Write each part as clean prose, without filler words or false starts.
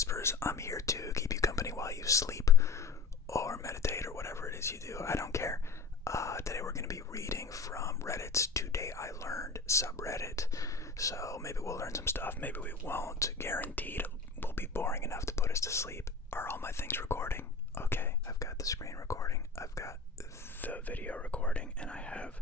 Whispers. I'm here to keep you company while you sleep or meditate or whatever it is you do. I don't care. Today we're going to be reading from Reddit's Today I Learned subreddit. So maybe we'll learn some stuff, maybe we won't. Guaranteed will be boring enough to put us to sleep. Are all my things recording? Okay, I've got the screen recording, I've got the video recording, and I have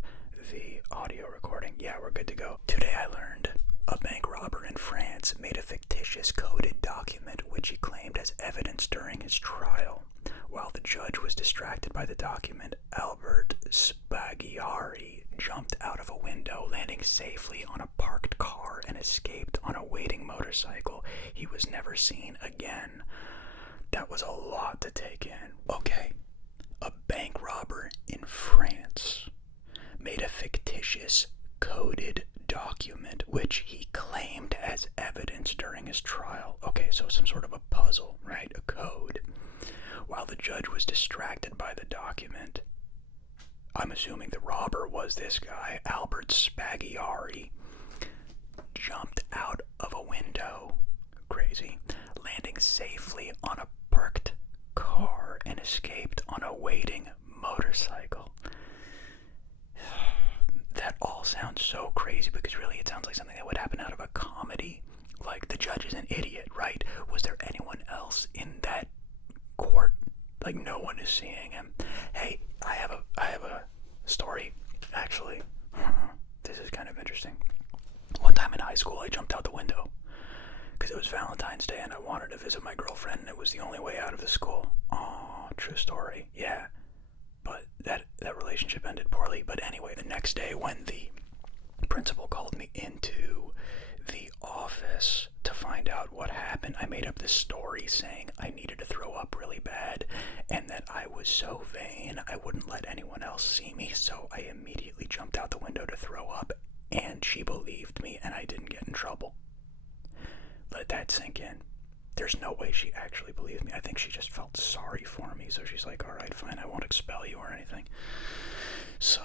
the audio recording. Yeah, we're good to go. Today I learned a bank robber in France made a fictitious coded document which he claimed as evidence during his trial. While the judge was distracted by the document, Albert Spaghiari jumped out of a window, landing safely on a parked car and escaped on a waiting motorcycle. He was never seen again. That was a lot to take in. Okay, a bank robber in France made a fictitious coded document which he claimed as evidence during his trial. Okay, so some sort of a puzzle, right? A code. While the judge was distracted by the document, I'm assuming the robber was this guy, Albert Spaghiari, jumped out of a window, crazy, landing safely on a parked car and escaped on a waiting motorcycle. That all sounds so crazy because really it sounds like something that would happen out of a comedy. Like, the judge is an idiot, right? Was there anyone else in that court? Like, no one is seeing him. Hey, I have a story, actually. This is kind of interesting. One time in high school, I jumped out the window because it was Valentine's Day and I wanted to visit my girlfriend and it was the only way out of the school. Oh, true story. Yeah. But that relationship ended poorly. But anyway, the next day when the principal called me into the office to find out what happened, I made up this story saying I needed to throw up really bad and that I was so vain I wouldn't let anyone else see me, so I immediately jumped out the window to throw up, and she believed me and I didn't get in trouble. Let that sink in. There's no way she actually believed me. I think she just felt sorry for me, so she's like, alright, fine, I won't expel you or anything. So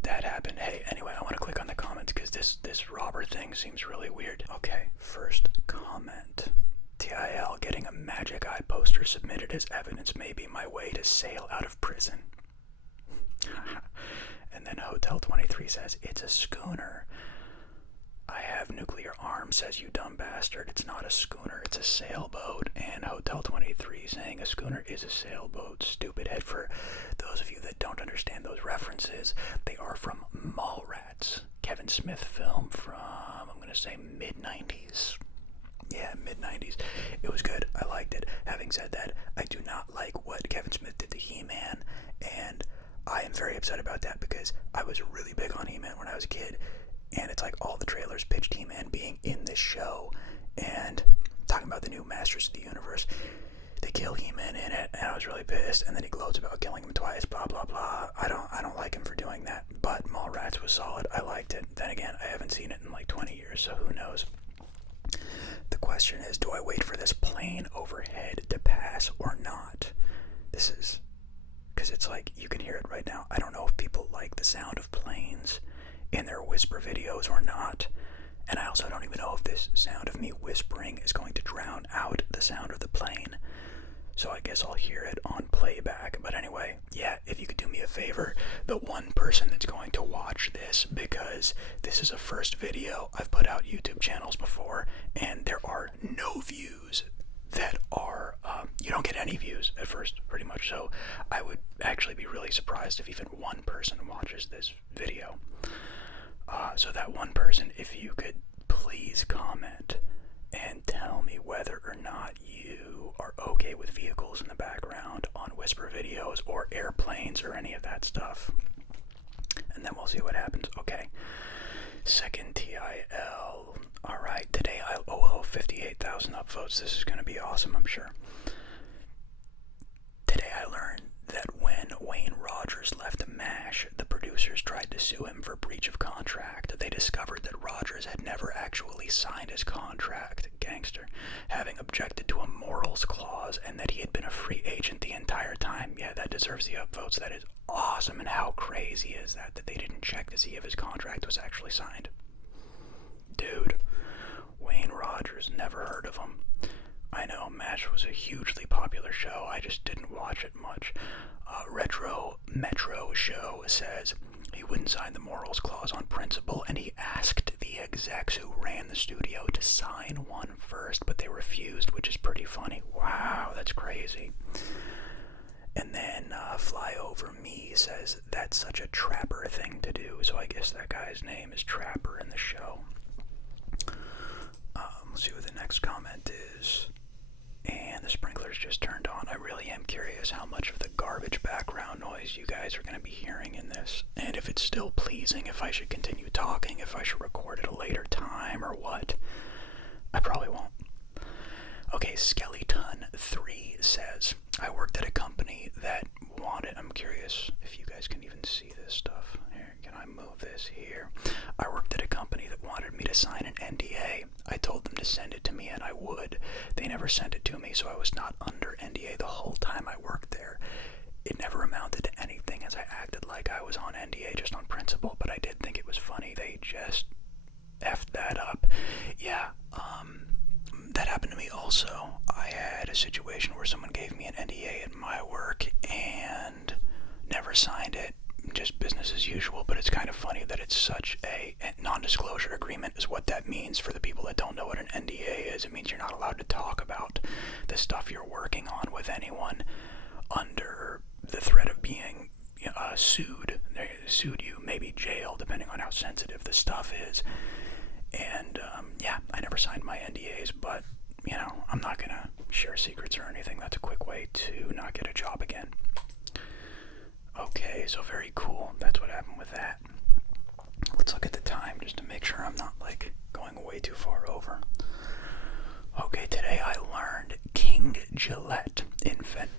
that happened. Hey, anyway, I want to click on the comments because this robber thing seems really weird. Okay, first comment. TIL, getting a Magic Eye poster submitted as evidence may be my way to sail out of prison. And then Hotel 23 says, it's a schooner. I have nuclear arms, says you dumb bastard. It's not a schooner, it's a sailboat. And Hotel 23 saying a schooner is a sailboat. Stupid head. For those of you that don't understand those references, they are from Mallrats, Kevin Smith film from, I'm going to say, mid-90s. Yeah, mid-90s. It was good. I liked it. Having said that, I do not like what Kevin Smith did to He-Man, and I am very upset about that because I was really big on He-Man when I was a kid. And it's like all the trailers pitched He-Man being in this show, and talking about the new Masters of the Universe. They kill He-Man in it, and I was really pissed. And then he gloats about killing him twice. Blah blah blah. I don't like him for doing that. But Mallrats was solid. I liked it. Then again, I haven't seen it in like 20 years, so who knows? The question is, do I wait for this plane overhead to pass or not? This is because it's like you can hear it right now. I don't know if people like the sound of planes in their whisper videos or not, and I also don't even know if this sound of me whispering is going to drown out the sound of the plane, so I guess I'll hear it on playback. But anyway, yeah, if you could do me a favor, the one person that's going to watch this, because this is a first video, I've put out YouTube channels before and there are no views that are, you don't get any views at first, pretty much, so I would actually be really surprised if even one person watches this video. So that one person, if you could please comment and tell me whether or not you are okay with vehicles in the background on whisper videos or airplanes or any of that stuff. And then we'll see what happens. Okay. Second TIL. Alright, today I'll 58,000 upvotes. This is going to be awesome, I'm sure. Today I learned that when Wayne Rogers left MASH, the producers tried to sue him for breach of contract. They discovered that Rogers had never actually signed his contract, gangster, having objected to a morals clause, and that he had been a free agent the entire time. Yeah, that deserves the upvotes. That is awesome. And how crazy is that they didn't check to see if his contract was actually signed? Dude, Wayne Rogers, never heard of him. I know, MASH was a hugely popular show. I just didn't watch it much. Retro Metro Show says he wouldn't sign the morals clause on principle, and he asked the execs who ran the studio to sign one first, but they refused, which is pretty funny. Wow, that's crazy. And then Fly Over Me says that's such a Trapper thing to do, so I guess that guy's name is Trapper in the show. Let's see what the next comment is. And the sprinklers just turned on. I really am curious how much of the garbage background noise you guys are going to be hearing in this. And if it's still pleasing, if I should continue talking, if I should record at a later time, or what. I probably won't. Okay, Skeleton3 says, I worked at a company that wanted... I'm curious if you guys can even see this stuff. Here, can I move this here? I worked at a company that wanted me to sign an NDA. I told them to send it to me and I would. They never sent it to me, so I was not under NDA the whole time I worked there. It never amounted to anything as I acted like I was on NDA just on principle, but I did think it was funny. They just effed that up. Yeah, that happened to me also. I had a situation where someone gave me an NDA at my work and never signed it. Just business as usual, but it's kind of funny that it's such a non-disclosure agreement is what that means for the people that don't know what an NDA is. It means you're not allowed to talk about the stuff you're working on with anyone under the threat of being sued. They sued you, maybe jail, depending on how sensitive the stuff is. And yeah, I never signed my NDAs, but you know, I'm not gonna share secrets or anything. That's a quick way to not get a job again. Okay, so very cool. That's what happened with that. Let's look at the time just to make sure I'm not like going way too far over. Okay, today I learned King Gillette invent.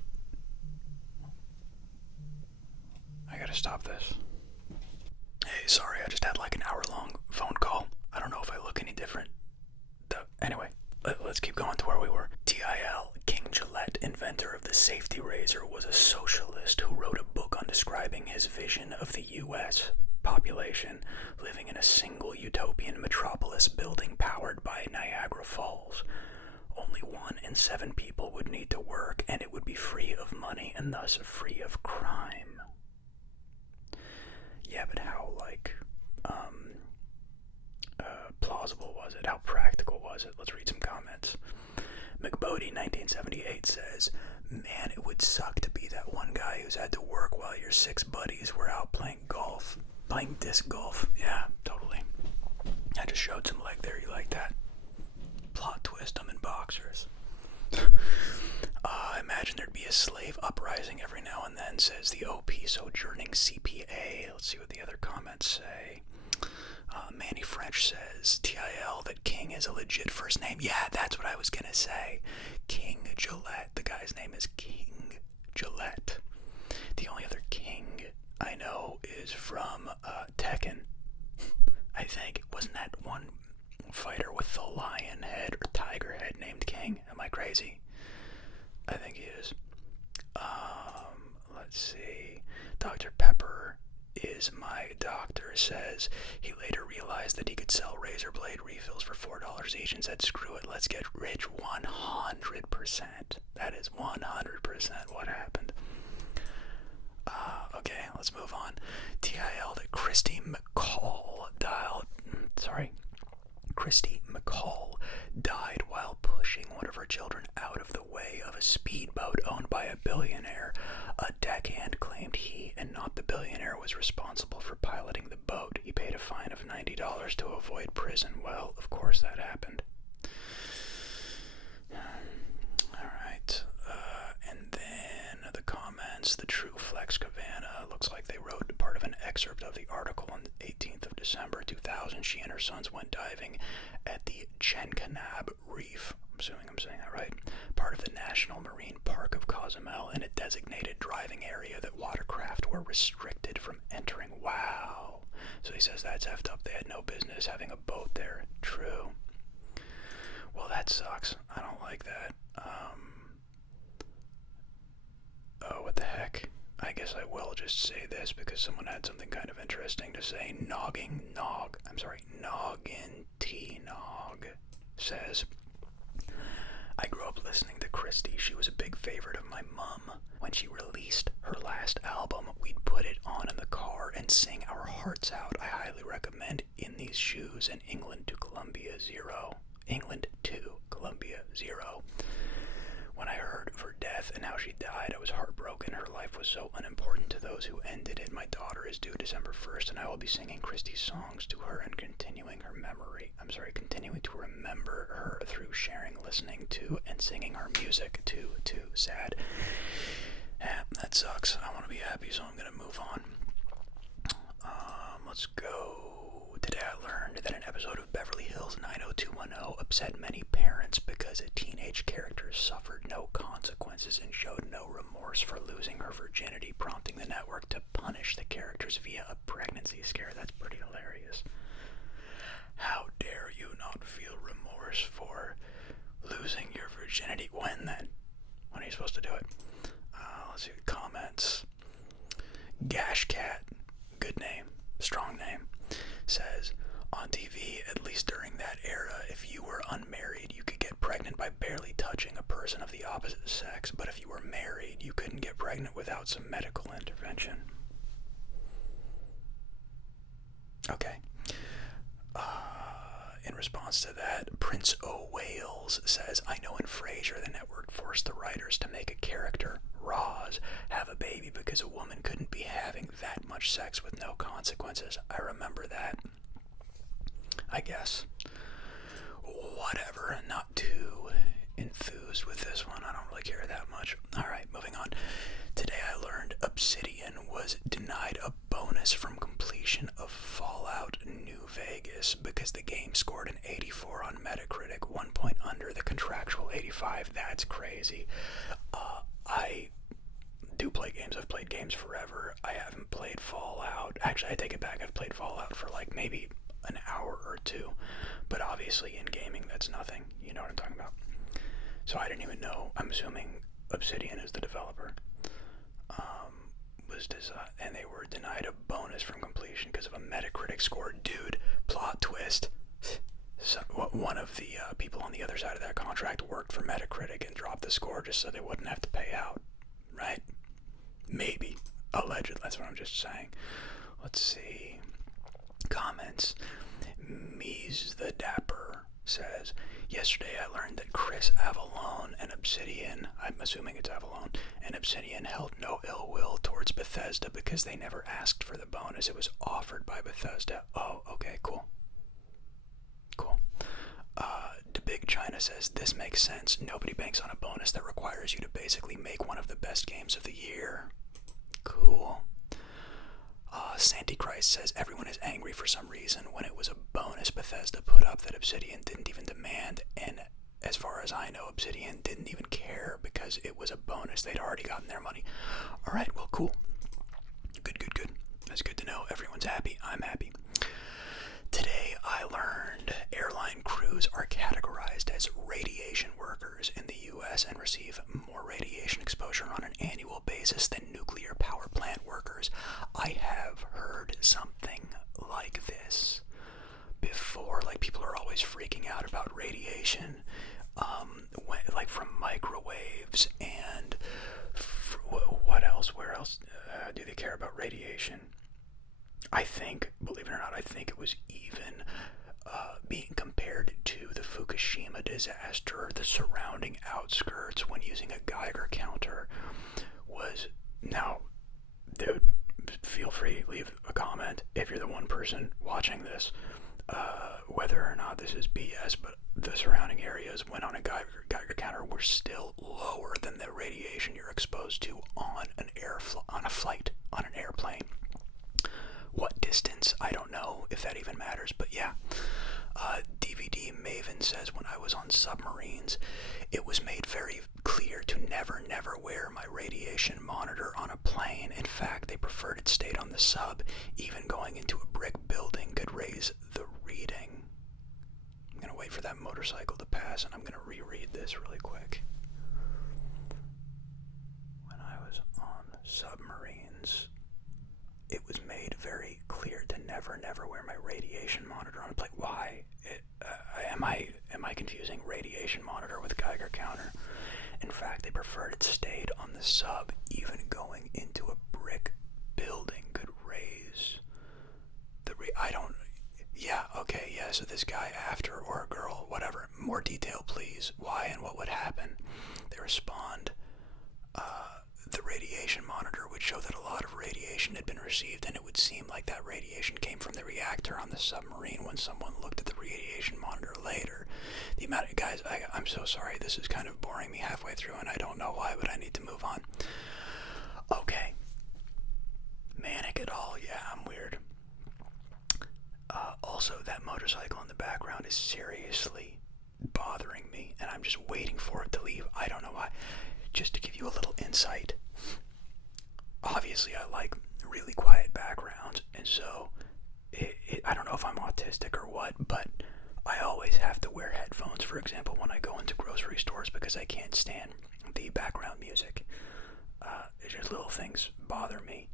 I gotta stop this. Hey, sorry, I just had like an hour-long phone call. I don't know if I look any different. Anyway, let's keep going to where we were. TIL, King Gillette, inventor of the safety razor, was a socialist who wrote a book on describing his vision of the U.S. population living in a single utopian metropolis building powered by Niagara Falls. Only 1 in 7 people would need to work, and it would be free of money and thus free of crime. Yeah, but how, plausible was it? How practical was it? Let's read some comments. McBodie, 1978, says, man, it would suck to be that one guy who's had to work while your 6 buddies were out playing golf. Playing disc golf. Yeah, totally. I just showed some leg there. You like that? Plot twist, I'm in boxers. Imagine there'd be a slave uprising every now and then, says the OP sojourning CPA. Let's see what the other comments say. Manny French says, TIL, that King is a legit first name. Yeah, that's what I was gonna say. King Gillette. The guy's name is King Gillette. The only other King I know is from Tekken. I think. Wasn't that one fighter with the lion head or tiger head named King? Am I crazy? I think he is. Let's see. Dr. Pepper is my doctor, says he later realized that he could sell razor blade refills for $4 each and said, screw it, let's get rich. 100%. That is 100% what happened. Okay, let's move on. TIL that Christy McCall died while pushing one of her children out of the way of a speedboat owned by a billionaire. A deckhand claimed he and not the billionaire was responsible for piloting the boat. He paid a fine of $90 to avoid prison. Well, of course that happened. Alright, and then the comments. The True Flex Cabana looks like they wrote part of an excerpt of the article on the 18th of December 2000. She and her sons went diving at the Chenkanab Reef. I'm assuming I'm saying that right. Part of the National Marine Park of Cozumel, in a designated driving area that watercraft were restricted from entering. Wow. So he says that's effed up. They had no business having a boat there. True. Well, that sucks. I don't like that. Oh, what the heck? I guess I will just say this because someone had something kind of interesting to say. Noggin T Nog says, I grew up Christy. She was a big favorite of my mom. When she released her last album, we'd put it on in the car and sing our hearts out. I highly recommend In These Shoes and England to Columbia Zero. England to Columbia Zero. When I heard of her death and how she died, I was heartbroken. Her life was so unimportant to those who ended it. My daughter is due December 1st, and I will be singing Christy's songs to her and continuing to remember her through sharing, listening to, and singing her music too. Sad. Yeah, that sucks. I want to be happy, so I'm going to move on. Let's go. Today I learned that an episode of Beverly Hills 90210 upset many parents because a teenage character suffered no consequences and showed no remorse for losing her virginity, prompting the network to punish the characters via a pregnancy scare. That's pretty hilarious. How dare you not feel remorse for losing your virginity? When then? When are you supposed to do it? Let's see the comments. Gashcat, good name, strong name, says, on TV, at least during that era, if you were unmarried, you could get pregnant by barely touching a person of the opposite sex, but if you were married, you couldn't get pregnant without some medical intervention. Okay. In response to that, Prince O. Wales says, I know in Frasier the network forced the writers to make a character, Roz, have a baby because a woman couldn't be having that much sex with no consequences. I remember that. I guess. Whatever, not too enthused with this one. I don't really care that much. Alright, moving on. Today I learned Obsidian was denied a bonus from completion of Fallout New Vegas because the game scored an 84 on Metacritic, 1 point under the contractual 85. That's crazy. I do play games. I've played games forever. I haven't played Fallout. Actually, I take it back. I've played Fallout for like maybe an hour or two. But obviously in gaming, that's nothing. You know what I'm talking about. So I didn't even know. I'm assuming Obsidian is the developer. And they were denied a bonus from completion because of a Metacritic score. Dude, plot twist. So, one of the people on the other side of that contract worked for Metacritic and dropped the score just so they wouldn't have to pay out. Right? Maybe. Alleged. That's what I'm just saying. Let's see. Comments. Mies the Dapper says, yesterday I learned that Chris Avallone and Obsidian, I'm assuming it's Avallone, and Obsidian held no ill will towards Bethesda because they never asked for the bonus. It was offered by Bethesda. Oh, okay, cool. Cool. The Big China says, this makes sense. Nobody banks on a bonus that requires you to basically make one of the best games of the year. Cool. Santichrist says, everyone is angry for some reason when it was a bonus Bethesda put up that Obsidian didn't even demand, and as far as I know, Obsidian didn't even care because it was a bonus. They'd already gotten their money. Alright, well, cool. Good. That's good to know. Everyone's happy. I'm happy. Today I learned airline crews are categorized as radiation workers in the U.S. and receive more radiation exposure on an annual basis than nuclear power plant workers. I have heard something like this before. Like, people are always freaking out about radiation, like from microwaves and what else? Where else do they care about radiation? I think, believe it or not, I think it was even being compared to the Fukushima disaster. The surrounding outskirts when using a Geiger counter was... Now, dude, feel free, leave a comment if you're the one person watching this, whether or not this is BS, but the surrounding areas when on a Geiger counter were still lower than the radiation you're exposed to on an airplane. What distance? I don't know if that even matters, but yeah. DVD Maven says, when I was on submarines, it was made very clear to never wear my radiation monitor on a plane. In fact, they preferred it stayed on the sub. Even going into a brick building could raise the reading. I'm going to wait for that motorcycle to pass, and I'm going to reread this really quick. When I was on submarines, it was made very clear to never wear my radiation monitor on a plane. Why? Am I confusing radiation monitor with Geiger counter? In fact, they preferred it stayed on the sub. Even going into a brick building could raise the so this guy after, or a girl, whatever, more detail please, why and what would happen. They respond, the radiation monitor would show that a lot of radiation had been received, and it would seem like that radiation came from the reactor on the submarine. When someone looked at the radiation monitor later, the amount of guys, I'm so sorry, this is kind of boring me halfway through, and I don't know why, but I need to move on. Okay. Manic at all? Yeah, I'm weird. Also, that motorcycle in the background is seriously bothering me, and I'm just waiting for it to leave. I don't know why. Just to give you a little insight, obviously I like really quiet backgrounds, and so I don't know if I'm autistic or what, but I always have to wear headphones, for example, when I go into grocery stores, because I can't stand the background music. Just little things bother me,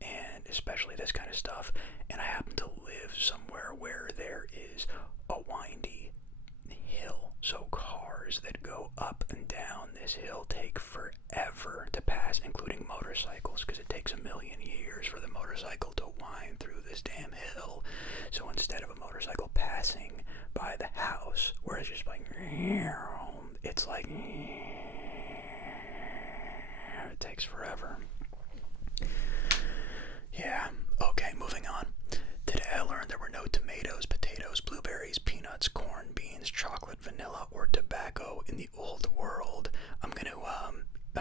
and especially this kind of stuff. And I happen to live somewhere where there is a windy hill, so cars that go up and down this hill take forever to pass, including motorcycles, because it takes 1,000,000 years for the motorcycle to wind through this damn hill. So instead of a motorcycle passing by the house, where it's just like, it's like, it takes forever. Yeah, okay, moving on. Today I learned there were no tomatoes, potatoes, blueberries, peanuts, corn, beans, chocolate, vanilla, or tobacco in the old world. I'm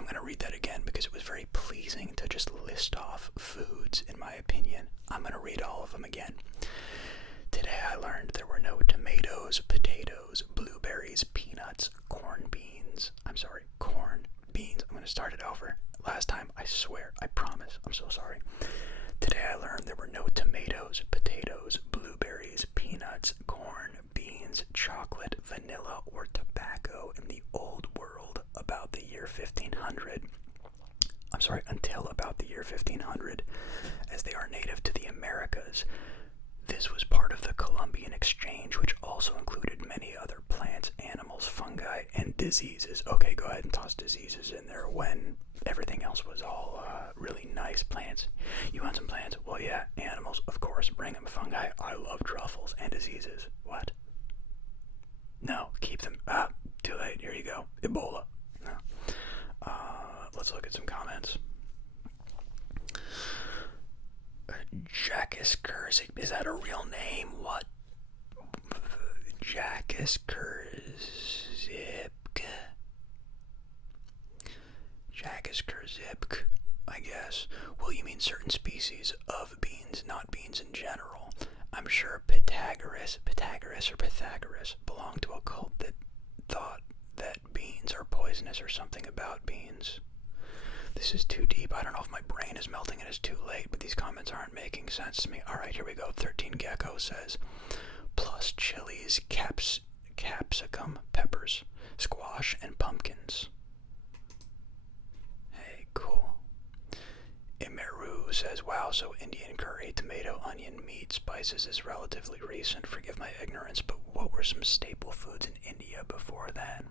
gonna read that again because it was very pleasing to just list off foods, in my opinion. I'm gonna read all of them again. Today I learned there were no tomatoes, potatoes, blueberries, peanuts, corn, beans. I'm gonna start it over. Last time, I swear, I promise, I'm so sorry. Today I learned there were no tomatoes, potatoes, blueberries, peanuts, corn, beans, chocolate, vanilla, or tobacco in the old world about the year 1500. Until about the year 1500, as they are native to the Americas. This was part of the Columbian Exchange, which also included many other plants, animals, fungi, and diseases. Okay, go ahead and toss diseases in there when everything else was all really nice plants. You want some plants? Well, yeah, animals, of course, bring them. Fungi, I love truffles. And diseases. What? No, keep them. Too late. Here you go. Ebola. No. Let's look at some comments. Jackus Kurzip, is that a real name? What? Jackus Kurzip. Jackus Kurzip, I guess. Well, you mean certain species of beans, not beans in general. I'm sure Pythagoras belonged to a cult that thought that beans are poisonous or something about beans. This is too deep. I don't know if my brain is melting and it's too late, but these comments aren't making sense to me. Alright, here we go. 13 Gecko says, plus chilies, capsicum, peppers, squash, and pumpkins. Hey, cool. Imeru says, wow, so Indian curry, tomato, onion, meat, spices is relatively recent. Forgive my ignorance, but what were some staple foods in India before then?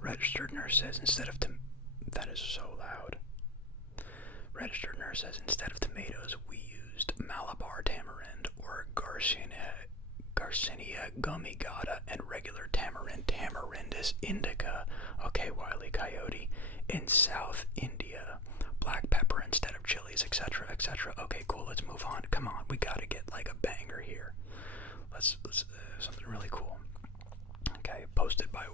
Registered nurse says that is so loud. Registered nurse says instead of tomatoes we used Malabar tamarind or Garcinia gumigata and regular tamarind, Tamarindus indica. Okay, Wile E. Coyote. In South India, black pepper instead of chilies, etc., etc. Okay, cool. Let's move on. Come on, we gotta get like a banger here. Let's something really cool. Okay, posted by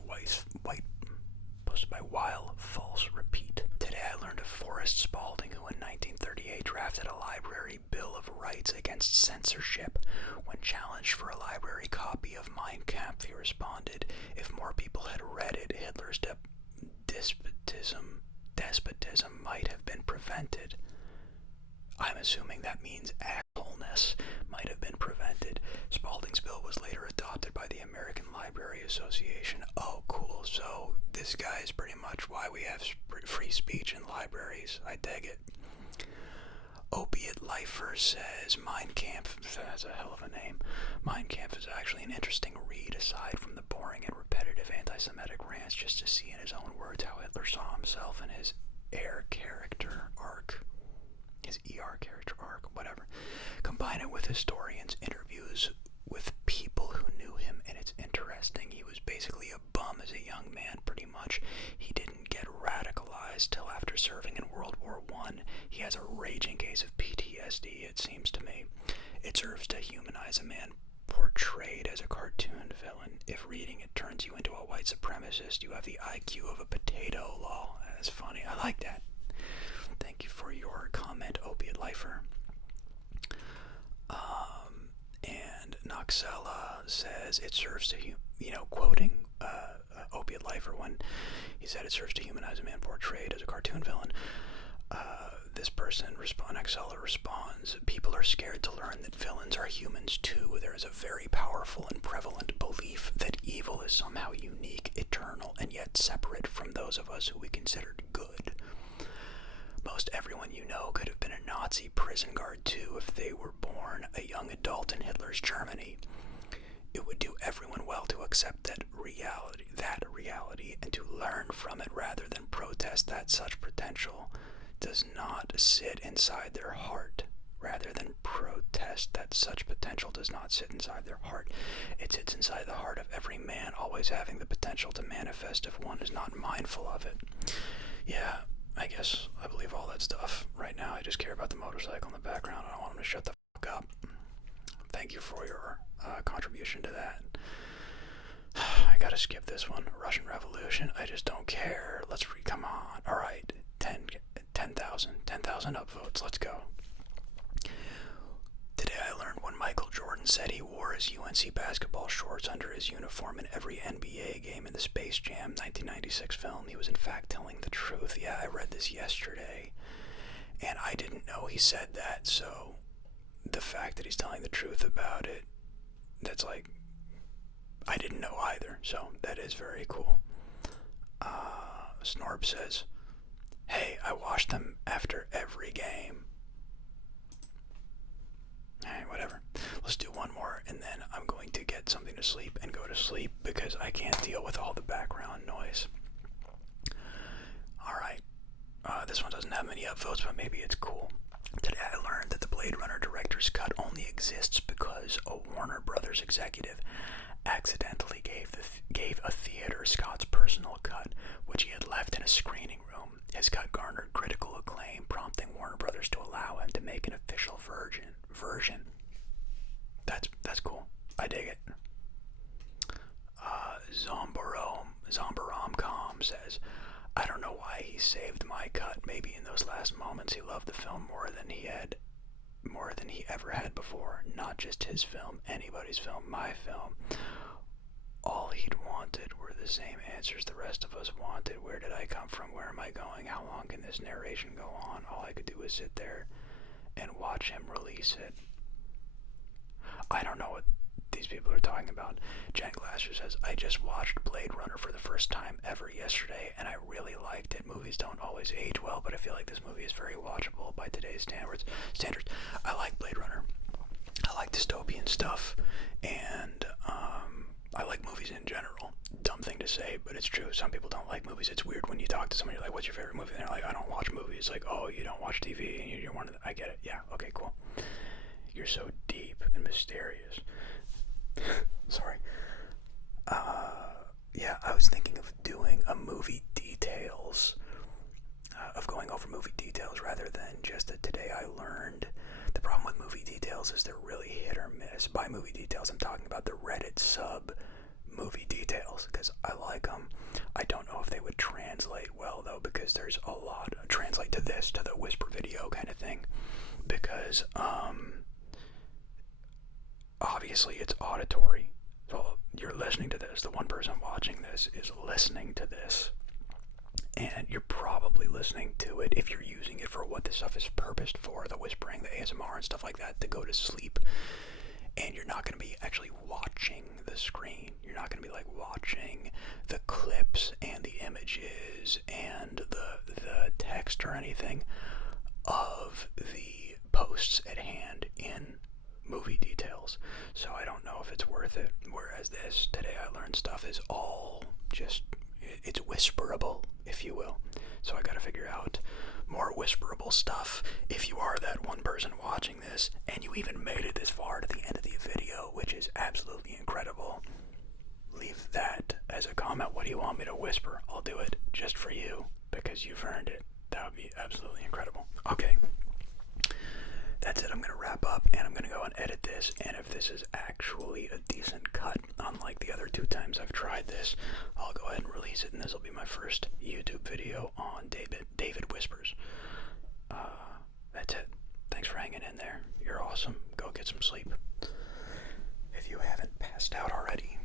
While False Repeat. Today I learned of Forrest Spaulding, who in 1938 drafted a library bill of rights against censorship. When challenged for a library copy of Mein Kampf, he responded, if more people had read it, Hitler's despotism might have been prevented. I'm assuming that means assholeness might have been prevented. Spaulding's bill was later adopted by the American Library Association. Oh, cool. So this guy is pretty much why we have free speech in libraries. I dig it. Opiate Lifer says Mein Kampf, that's a hell of a name. Mein Kampf is actually an interesting read aside from the boring and repetitive anti still after serving in World War I. He has a raging case of PTSD, it seems to me. It serves to humanize a man portrayed as a cartoon villain. If reading it turns you into a white supremacist, you have the IQ of a potato. Lol. That's funny. I like that. Thank you for your comment, Opiate Lifer. And Noxella says it serves to, quoting Opiate Lifer when he said it serves to humanize a man portrayed as a cartoon villain. This person, Noxella, responds, people are scared to learn that villains are humans too. There is a very powerful and prevalent belief that evil is somehow unique, eternal, and yet separate from those of us who we considered good. Most everyone you know could have been a Nazi prison guard too if they were born a young adult in Hitler's Germany. It would do everyone well to accept that reality, and to learn from it rather than protest that such potential does not sit inside their heart. It sits inside the heart of every man, always having the potential to manifest if one is not mindful of it. Yeah, I guess I believe all that stuff. Right now, I just care about the motorcycle in the background. I don't want him to shut the fuck up. Thank you for your contribution to that. I gotta skip this one. Russian Revolution. I just don't care. Let's read. Come on. All right. 10,000 upvotes. Let's go. Today I learned when Michael Jordan said he wore his UNC basketball shorts under his uniform in every NBA game in the Space Jam 1996 film, he was in fact telling the truth. Yeah, I read this yesterday, and I didn't know he said that, so the fact that he's telling the truth about it, that's like, I didn't know either, so that is very cool. Snorb says, hey, I wash them after every game. Alright, whatever. Let's do one more, and then I'm going to get something to sleep and go to sleep because I can't deal with all the background noise. Alright. This one doesn't have many upvotes, but maybe it's cool. Today I learned that the Blade Runner director's cut only exists because a Warner Brothers executive accidentally gave a theater Scott's personal cut, which he had left in a screening room. His cut garnered critical acclaim, prompting Warner Brothers to allow him to make an official version. That's cool. I dig it. Zombaromcom says, I don't know why he saved my cut. Maybe in those last moments he loved the film more than he ever had before. Not just his film, anybody's film, my film. All he'd wanted were the same answers the rest of us wanted. Where did I come from? Where am I going? How long can this narration go on? All I could do was sit there and watch him release it. I don't know what these people are talking about. Jen Glasser says, I just watched Blade Runner for the first time ever yesterday, and I really liked it. Movies don't always age well, but I feel like this movie is very watchable by today's standards. I like Blade Runner. I like dystopian stuff, and I like movies in general. Dumb thing to say, but it's true. Some people don't like movies. It's weird when you talk to someone, you're like, what's your favorite movie? And they're like, I don't watch movies. Like, oh, you don't watch TV, and you're one of the... I get it. Yeah, okay, cool. You're so deep and mysterious. Sorry. Yeah, I was thinking of doing a movie details, of going over movie details rather than just a today I learned. The problem with movie details is they're really hit or miss. By movie details, I'm talking about the Reddit sub movie details, because I like them. I don't know if they would translate well, though, because there's a lot, translate to this, to the whisper video kind of thing, because, obviously it's auditory. So you're listening to this. The one person watching this is listening to this. And you're probably listening to it, if you're using it for what this stuff is purposed for, the whispering, the ASMR and stuff like that, to go to sleep. And you're not going to be actually watching the screen. You're not going to be like watching the clips and the images and the text or anything of the posts at hand in movie details. So I don't know if it's worth it. Whereas this, today I learned stuff, is all just, it's whisperable, if you will. So I gotta figure out more whisperable stuff. If you are that one person watching this, and you even made it this far to the end of the video, which is absolutely incredible, leave that as a comment. What do you want me to whisper? I'll do it just for you, because because you've earned it. That would be absolutely incredible. Okay. That's it. I'm going to wrap up, and I'm going to go and edit this, and if this is actually a decent cut, unlike the other 2 times I've tried this, I'll go ahead and release it, and this will be my first YouTube video on David Whispers. That's it. Thanks for hanging in there. You're awesome. Go get some sleep. If you haven't passed out already,